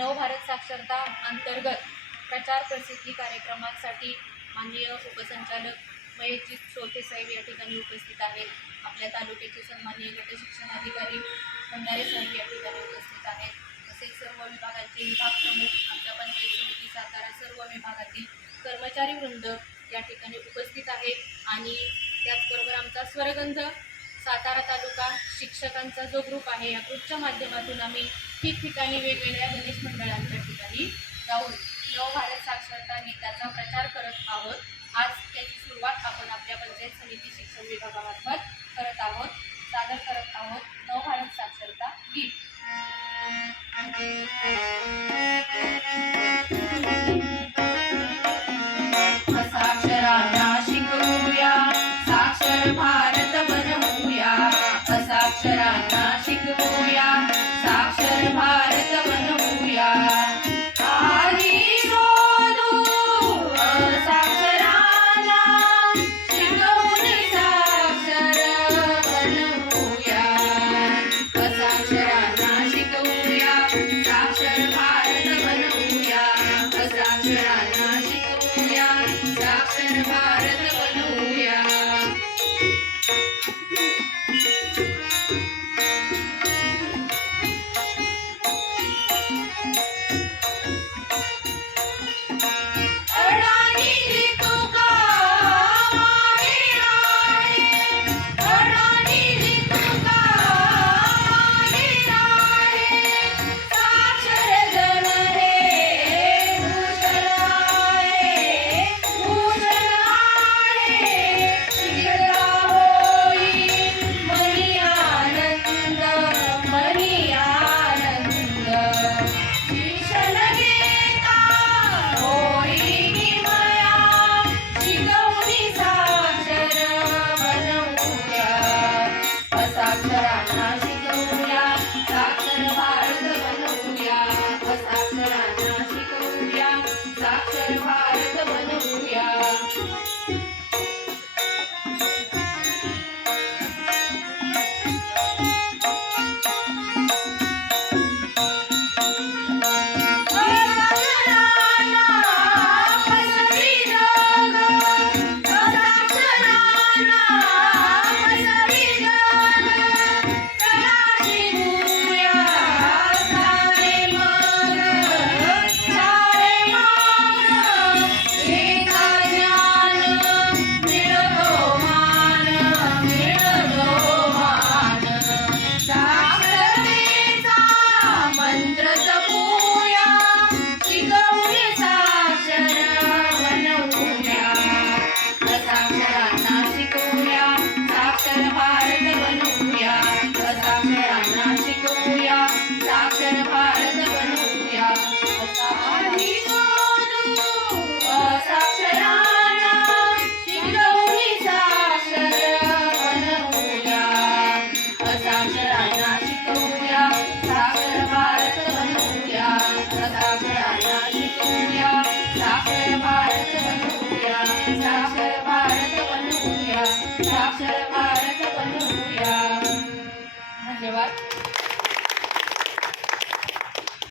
नवभारत साक्षरता अंतर्गत प्रचार प्रसिद्धी कार्यक्रमासाठी माननीय उपसंचालक महेशजी चौथे साहेब या ठिकाणी उपस्थित आहेत. आपल्या तालुक्याचे सन्माननीय गट शिक्षणाधिकारी भंडारे साहेब या ठिकाणी उपस्थित आहेत. तसेच सर्व विभागाचे विभाग प्रमुख आमच्या पंचायत समिती सातारा सर्व विभागातील कर्मचारी वृंद या ठिकाणी उपस्थित आहेत. आणि त्याचबरोबर आमचा स्वरगंध सातारा तालुका शिक्षकांचा जो ग्रुप आहे या ग्रुपच्या माध्यमातून आम्ही ठिकठिकाणी वेगवेगळ्या गणेश मंडळांच्या ठिकाणी जाऊन नवभारत साक्षरता गीताचा प्रचार करत आहोत. आज त्याची सुरुवात आपण आपल्या पंचायत समिती शिक्षण विभागामार्फत करत आहोत सादर करत आहोत. शिकवूया साक्षर भारत बनवूया. आधी शोधू साक्षराला शिकवून साक्षर साक्षर भारत बनवूया. असाक्षरा धन्यवाद.